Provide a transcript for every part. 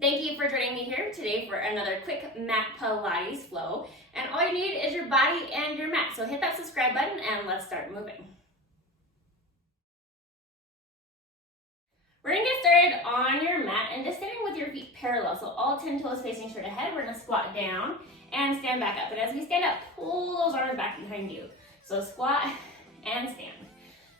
Thank you for joining me here today for another quick mat Pilates flow. And all you need is your body and your mat. So hit that subscribe button and let's start moving. We're gonna get started on your mat and just standing with your feet parallel. So all 10 toes facing straight ahead. We're gonna squat down and stand back up. And as we stand up, pull those arms back behind you. So squat and stand.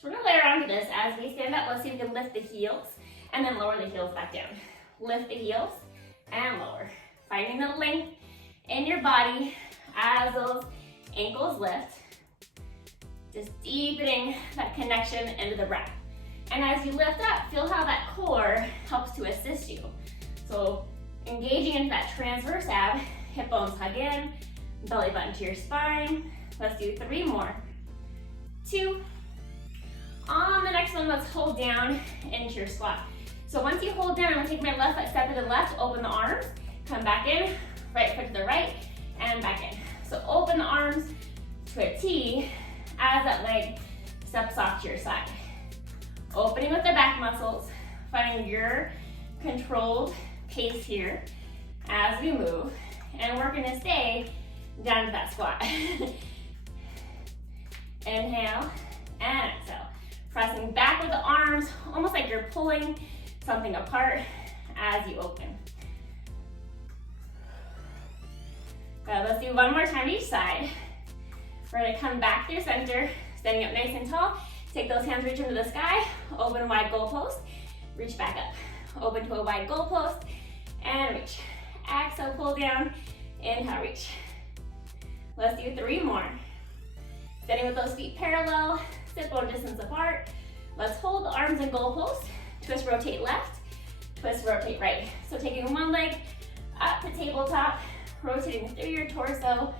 So we're gonna layer onto this as we stand up. Let's see if we can lift the heels and then lower the heels back down. Lift the heels and lower. Finding the length in your body as those ankles lift. Just deepening that connection into the breath. And as you lift up, feel how that core helps to assist you. So engaging into that transverse ab, hip bones hug in, belly button to your spine. Let's do 3 more. 2. On the next one, let's hold down into your squat. So once you hold down, I'm gonna take my left foot, step to the left, open the arms, come back in, right foot to the right, and back in. So open the arms to a T as that leg steps off to your side. Opening with the back muscles, finding your controlled pace here as we move, and we're gonna stay down to that squat. Inhale and exhale. Pressing back with the arms, almost like you're pulling something apart as you open. Good, let's do one more time each side. We're gonna come back through center, standing up nice and tall. Take those hands, reach into the sky, open a wide goalpost, reach back up. Open to a wide goalpost, and reach. Exhale, pull down, inhale, reach. Let's do 3 more. Standing with those feet parallel, sit bone distance apart. Let's hold the arms and goalpost. Twist, rotate left, twist, rotate right. So taking one leg up to tabletop, rotating through your torso,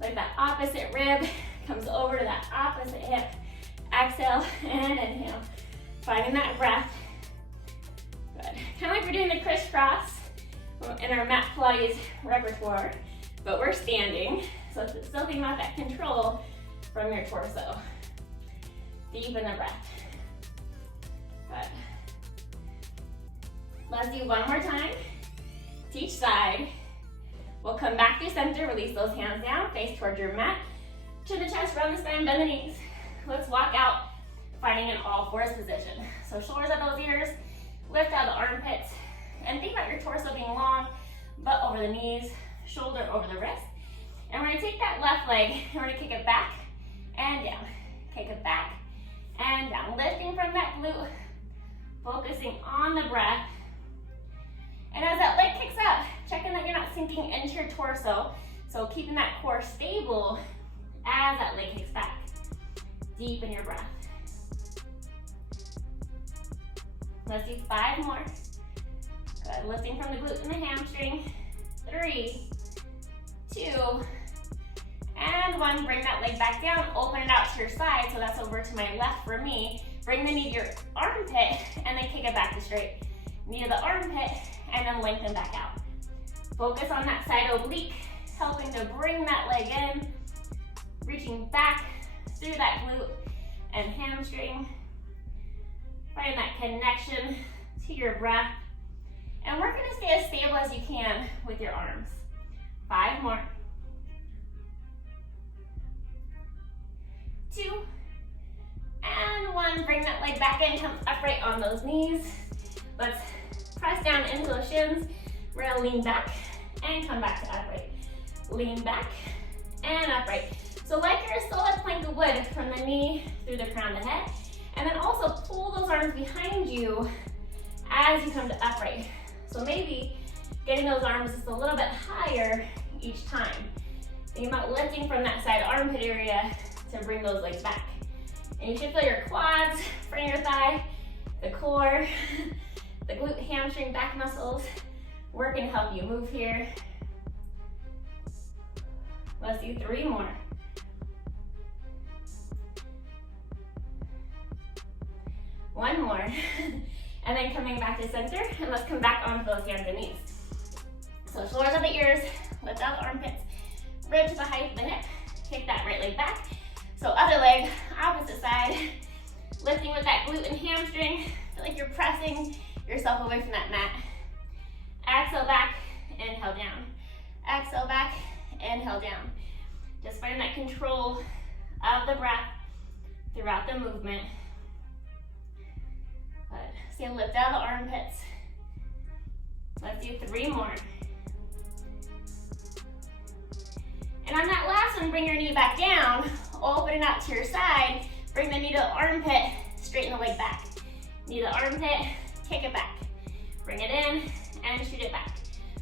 like that opposite rib comes over to that opposite hip. Exhale and inhale. Finding that breath. Good. Kind of like we're doing the crisscross in our mat Pilates repertoire, but we're standing. So it's still thinking about that control from your torso. Deepen the breath. Good. Let's do one more time to each side. We'll come back through center, release those hands down, face towards your mat. Chin to chest, round the spine, bend the knees. Let's walk out, finding an all fours position. So shoulders at those ears, lift out the armpits, and think about your torso being long, butt over the knees, shoulder over the wrist. And we're gonna take that left leg, and we're gonna kick it back and down. Kick it back and down. Lifting from that glute, focusing on the breath. And as that leg kicks up, checking that you're not sinking into your torso. So keeping that core stable as that leg kicks back. Deepen your breath. Let's do 5 more. Good. Lifting from the glute and the hamstring. 3, 2, and 1. Bring that leg back down. Open it out to your side. So that's over to my left for me. Bring the knee to your armpit and then kick it back to straight. Knee to the armpit and then lengthen back out. Focus on that side oblique, helping to bring that leg in. Reaching back through that glute and hamstring. Find that connection to your breath. And we're gonna stay as stable as you can with your arms. 5 more. 2, and 1. Bring that leg back in, come upright on those knees. Let's press down into those shins. We're gonna lean back and come back to upright. Lean back and upright. So like you're a solid plank of wood from the knee through the crown of the head. And then also pull those arms behind you as you come to upright. So maybe getting those arms just a little bit higher each time. Think about lifting from that side armpit area to bring those legs back. And you should feel your quads, front of your thigh, the core, the glute, hamstring, back muscles working to help you move here. Let's do 3 more. 1 more. And then coming back to center, and let's come back onto those hands and knees. So shoulders at the ears, lift out the armpits, bridge to the height of the hip, kick that right leg back. So other leg, opposite side, lifting with that glute and hamstring. Feel like you're pressing yourself away from that mat. Exhale back, inhale down. Exhale back, inhale down. Just finding that control of the breath throughout the movement. Good. So you lift out of the armpits. Let's do 3 more. And on that last one, bring your knee back down, open it out to your side, bring the knee to the armpit, straighten the leg back. Knee to the armpit, kick it back. Bring it in and shoot it back.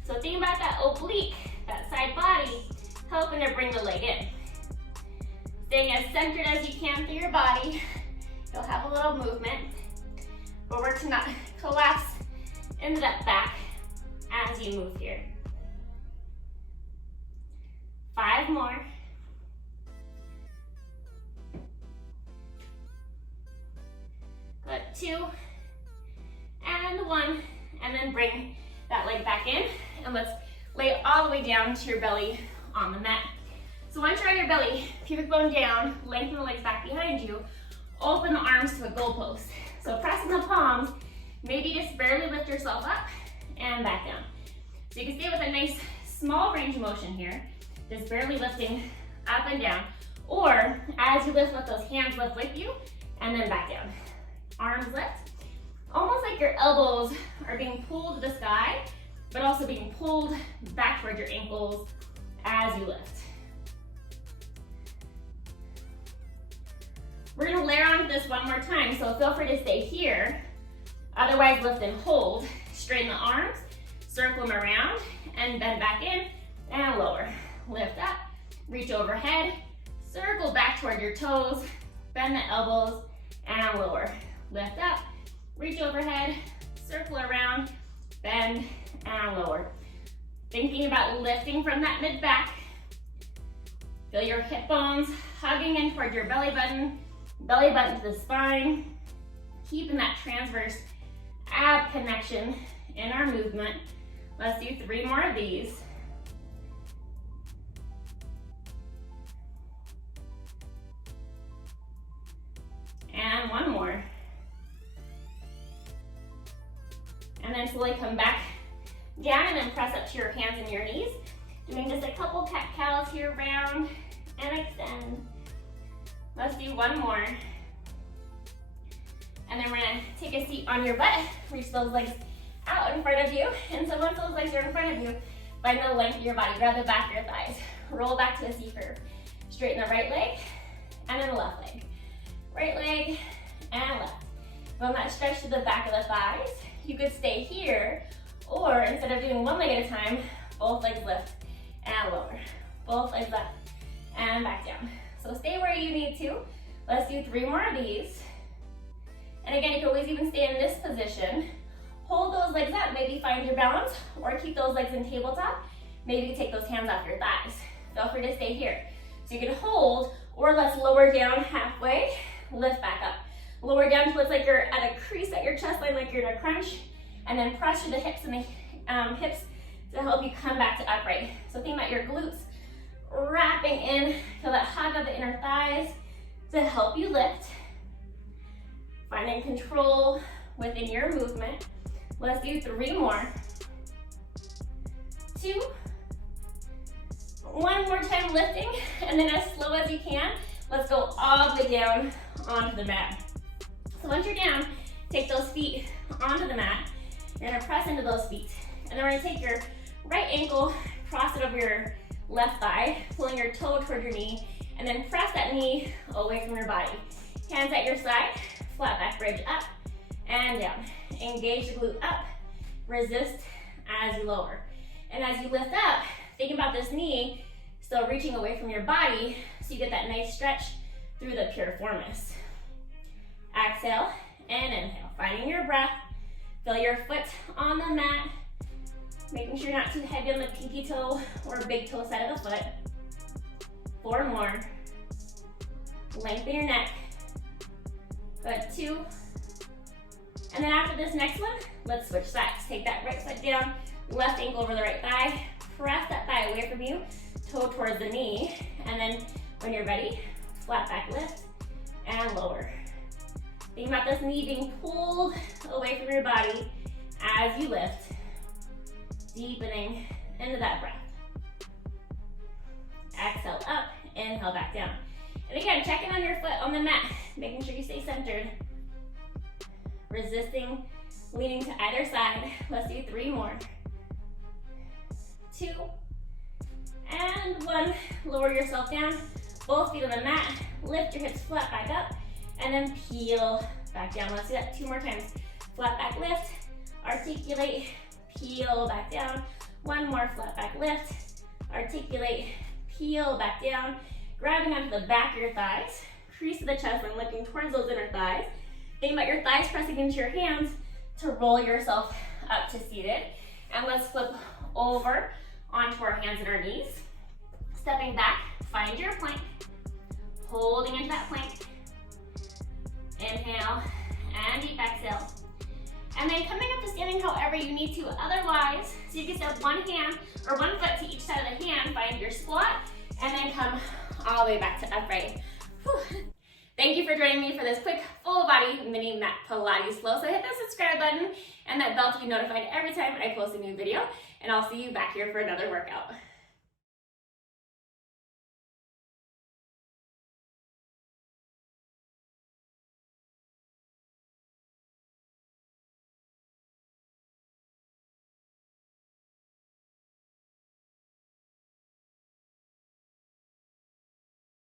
So think about that oblique, that side body, helping to bring the leg in. Staying as centered as you can through your body. You'll have a little movement, but work to not collapse into that back as you move here. 5 more. Good, 2, and 1, and then bring that leg back in, and let's lay it all the way down to your belly on the mat. So once you're on your belly, pubic bone down, lengthen the legs back behind you, open the arms to a goalpost. So press in the palms, maybe just barely lift yourself up and back down. So you can stay with a nice small range of motion here, just barely lifting up and down, or as you lift, let those hands lift with you, and then back down. Arms lift, almost like your elbows are being pulled to the sky, but also being pulled back towards your ankles as you lift. We're gonna layer on this one more time, so feel free to stay here. Otherwise, lift and hold. Straighten the arms, circle them around, and bend back in, and lower. Lift up, reach overhead, circle back toward your toes, bend the elbows, and lower. Lift up, reach overhead, circle around, bend, and lower. Thinking about lifting from that mid-back. Feel your hip bones hugging in toward your belly button to the spine. Keeping that transverse ab connection in our movement. Let's do 3 more of these. And 1 more. And then slowly come back down and then press up to your hands and your knees. Doing just a couple cat-cows here, round and extend. Let's do 1 more. And then we're gonna take a seat on your butt, reach those legs out in front of you. And so once those legs are in front of you, find the length of your body, grab the back of your thighs. Roll back to a C curve. Straighten the right leg and then the left leg. Right leg and left. From that stretch to the back of the thighs, you could stay here, or instead of doing 1 leg at a time, both legs lift and lower. Both legs up and back down. So stay where you need to. Let's do 3 more of these. And again, you can always even stay in this position. Hold those legs up, maybe find your balance, or keep those legs in tabletop. Maybe take those hands off your thighs. Feel free to stay here. So you can hold, or let's lower down halfway, lift back up. Lower down till it's like you're at a crease at your chest line, like you're in a crunch, and then press through the hips and the hips to help you come back to upright. So think about your glutes wrapping in, feel that hug of the inner thighs to help you lift. Finding control within your movement. Let's do 3 more. 2. 1 more time lifting, and then as slow as you can, let's go all the way down onto the mat. So once you're down, take those feet onto the mat. You're gonna press into those feet. And then we're gonna take your right ankle, cross it over your left thigh, pulling your toe toward your knee, and then press that knee away from your body. Hands at your side, flat back bridge up and down. Engage the glute up, resist as you lower. And as you lift up, think about this knee still reaching away from your body so you get that nice stretch through the piriformis. Exhale and inhale, finding your breath. Feel your foot on the mat, making sure you're not too heavy on the pinky toe or big toe side of the foot. 4 more. Lengthen your neck. Good, 2. And then after this next one, let's switch sides. Take that right side down, left ankle over the right thigh, press that thigh away from you, toe towards the knee, and then when you're ready, flat back lift and lower. Think about this knee being pulled away from your body as you lift. deepening into that breath. Exhale up, inhale back down. And again, check in on your foot on the mat, making sure you stay centered. Resisting, leaning to either side. Let's do 3 more. 2, and 1. Lower yourself down, both feet on the mat, lift your hips flat back up, and then peel back down. Let's do that 2 more times. Flat back lift, articulate, peel back down. 1 more flat back lift, articulate, peel back down. Grabbing onto the back of your thighs, crease of the chest and lifting towards those inner thighs. Think about your thighs pressing into your hands to roll yourself up to seated. And let's flip over onto our hands and our knees. Stepping back, find your plank. Holding into that plank. Inhale and deep exhale. And then coming up to standing however you need to. Otherwise, so you can step one hand or one foot to each side of the hand, find your squat, and then come all the way back to upright. Whew. Thank you for joining me for this quick full body mini mat Pilates flow. So hit that subscribe button and that bell to be notified every time I post a new video. And I'll see you back here for another workout.